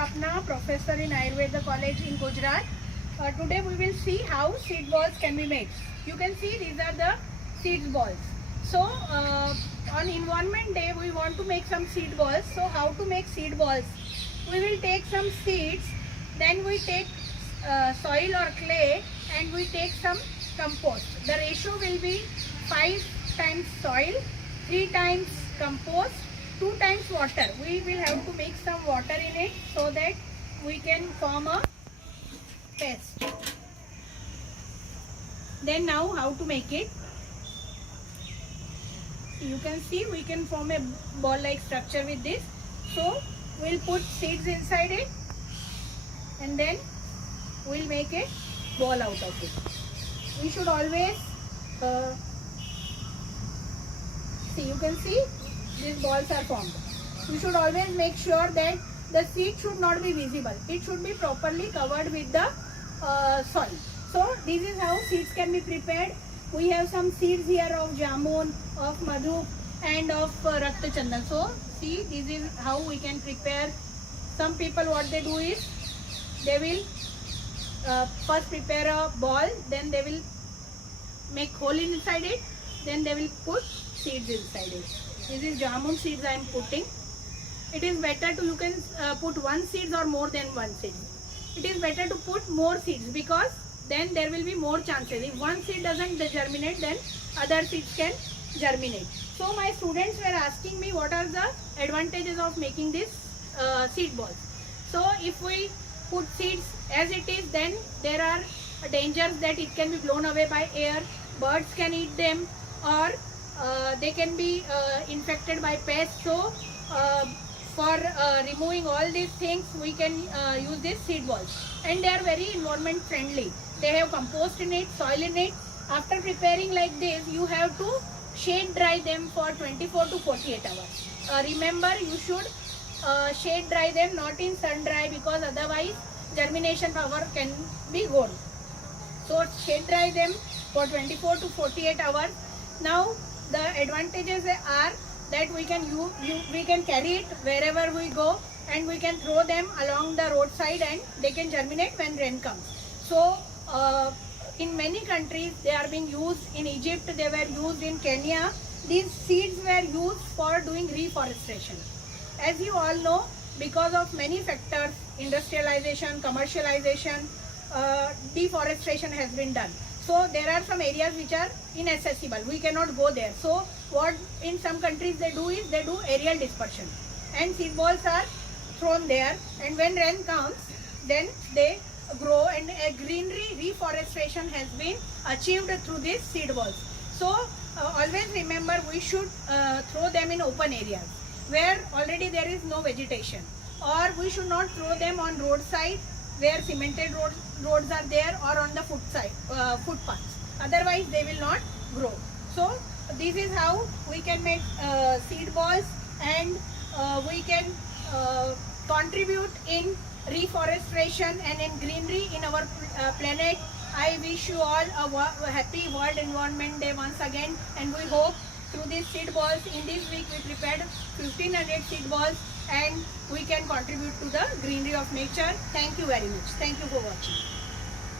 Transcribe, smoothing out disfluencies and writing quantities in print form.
Sapna, professor in Ayurveda College in Gujarat. Today we will see how seed balls can be made. You can see these are the seed balls. So on Environment Day we want to make some seed balls. So how to make seed balls? We will take some seeds, then we take soil or clay, and we take some compost. The ratio will be 5 times soil, 3 times compost, 2 times water. We will have to mix some water in it so that we can form a paste. Then now how to make it? You can see we can form a ball like structure with this. So we'll put seeds inside it and then we'll make a ball out of it. We should always see, you can see these balls are formed. You should always make sure that the seed should not be visible. It should be properly covered with the soil. So this is how seeds can be prepared. We have some seeds here of jamun, of madhu, and of rakta chandan. So see, this is how we can prepare. Some people what they do is they will first prepare a ball, then they will make hole inside it, then they will put seeds inside it. This is jamun seeds I am putting. It is better to, you can put one seeds or more than one seed. It is better to put more seeds because then there will be more chances. If one seed doesn't germinate, then other seeds can germinate. So my students were asking me what are the advantages of making this seed balls. So if we put seeds as it is, then there are dangers that it can be blown away by air, birds can eat them, or they can be infected by pests. So for removing all these things, we can use these seed balls, and they are very environment friendly. They have compost in it, soil in it. After preparing like this, you have to shade dry them for 24 to 48 hours. Remember, you should shade dry them, not in sun dry, because otherwise germination power can be gone. So shade dry them for 24 to 48 hours. Now the advantages are that we can we can carry it wherever we go, and we can throw them along the roadside and they can germinate when rain comes. So in many countries they are being used. In Egypt they were used, in Kenya these seeds were used for doing reforestation. As you all know, because of many factors, industrialization, commercialization, deforestation has been done. So there are some areas which are inaccessible. We cannot go there. So what in some countries they do is they do aerial dispersion, and seed balls are thrown there, and when rain comes then they grow, and a greenery reforestation has been achieved through these seed balls. So always remember, we should throw them in open areas where already there is no vegetation, or we should not throw them on roadside where cemented roads are there, or on the footpaths. Otherwise they will not grow. So this is how we can make seed balls, and we can contribute in reforestation and in greenery in our planet. I wish you all a happy World Environment Day once again, and we hope through these seed balls, in this week we prepared 1500 seed balls, and we can contribute to the greenery of nature. Thank you very much. Thank you for watching.